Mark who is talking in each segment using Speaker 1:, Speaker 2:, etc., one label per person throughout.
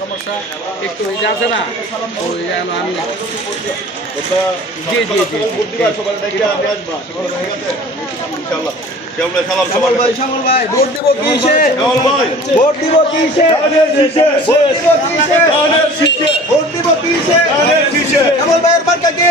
Speaker 1: সমস্যা একটু আছে না ওই আমি জি, জি, জি।
Speaker 2: শ্যামল ভাই
Speaker 3: শ্যামল ভাই ভোট দিব কিসে ভোট দিব কিসে ভোট দিব কিসে শ্যামল ভাইয়ের মার্কা কে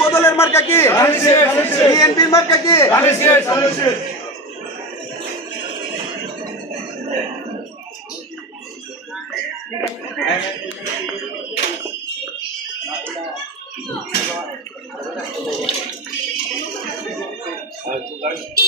Speaker 3: বদলের মার্কা কি বিএনপির মার্কা কি
Speaker 2: তুই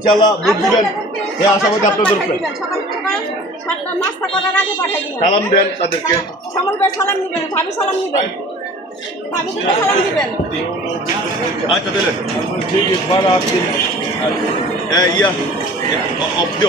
Speaker 2: ইনশাআল্লাহ ভোট দিবেন এই আশাবাদী আপনাদের উপরে। সালাম দেন তাদেরকে।
Speaker 4: সালাম নিবেন সালাম নিবেন
Speaker 2: আচ্ছা দিলেন। হ্যাঁ ইয়া অব্দ